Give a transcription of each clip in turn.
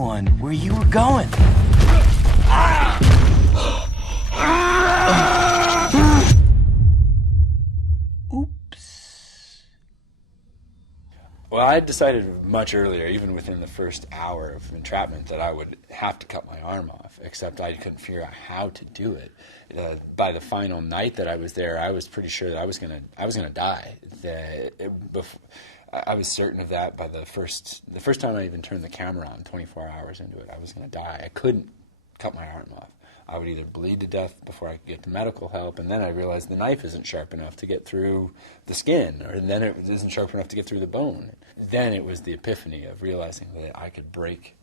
anyone where you were going. Oops. Well, I had decided much earlier, even within the first hour of entrapment, that I would have to cut my arm off, except I couldn't figure out how to do it. By the final night that I was there, I was pretty sure that I was gonna die. I was certain of that by the first time I even turned the camera on, 24 hours into it, I was gonna die. I couldn't cut my arm off. I would either bleed to death before I could get to medical help, and then I realized the knife isn't sharp enough to get through the skin, or then it isn't sharp enough to get through the bone. Then it was the epiphany of realizing that I could break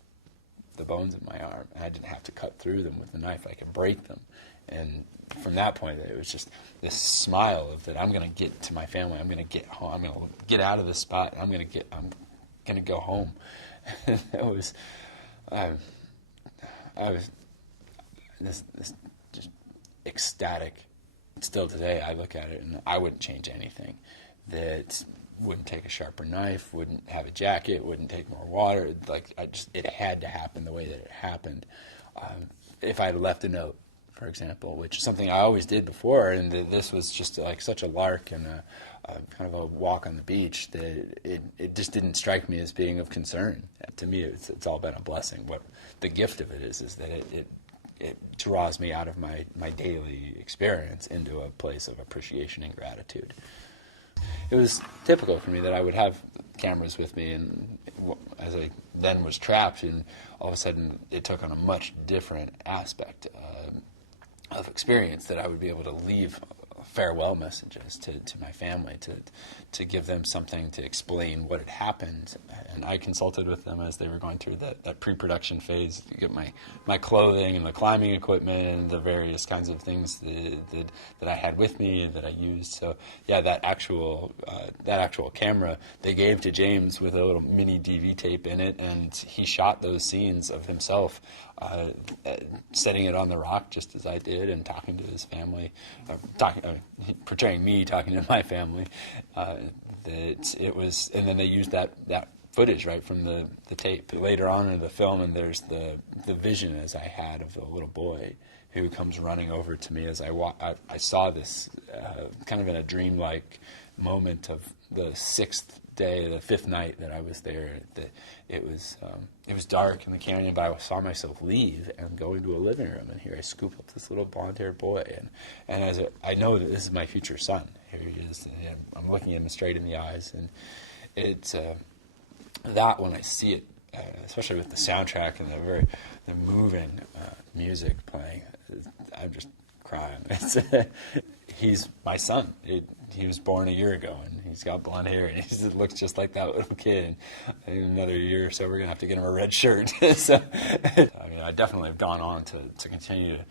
the bones of my arm, and I didn't have to cut through them with the knife. I could break them. And from that point, it was just this smile of that I'm going to get to my family. I'm going to get home. I'm going to get out of this spot. I'm going to go home. It was, I was this just ecstatic. Still today, I look at it and I wouldn't change anything. That wouldn't take a sharper knife, wouldn't have a jacket, wouldn't take more water. Like it had to happen the way that it happened. If I had left a note, for example, which is something I always did before, and this was just like such a lark and a kind of a walk on the beach, that it just didn't strike me as being of concern. To me, it's all been a blessing. What the gift of it is that it draws me out of my daily experience into a place of appreciation and gratitude. It was typical for me that I would have cameras with me, and as I then was trapped, and all of a sudden it took on a much different aspect of experience, that I would be able to leave farewell messages to my family, to give them something to explain what had happened. And I consulted with them as they were going through that pre-production phase to get my clothing and the climbing equipment and the various kinds of things that I had with me and that I used. So yeah, that actual camera they gave to James with a little mini DV tape in it, and he shot those scenes of himself setting it on the rock just as I did, and talking to his family, portraying me talking to my family. That it was, and then they used that footage right from the tape later on in the film, and there's the vision as I had of the little boy who comes running over to me as I saw this kind of in a dreamlike moment of the sixth day, the fifth night that I was there. That it was dark in the canyon, but I saw myself leave and go into a living room, and here I scoop up this little blonde-haired boy, and as I know that this is my future son. Here he is, and I'm looking him straight in the eyes, and it's that when I see it, especially with the soundtrack and the moving music playing, I'm just crying. He's my son. He was born a year ago, and he's got blonde hair, and he looks just like that little kid. And in another year or so, we're going to have to get him a red shirt. So, I mean, I definitely have gone on to continue to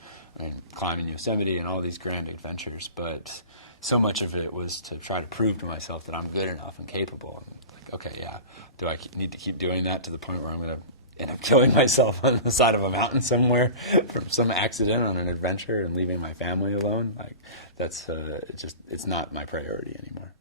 climb in Yosemite and all these grand adventures, but so much of it was to try to prove to myself that I'm good enough and capable. And like, okay, yeah, do I need to keep doing that to the point where I'm going to end up killing myself on the side of a mountain somewhere from some accident on an adventure and leaving my family alone? Like, that's it's not my priority anymore.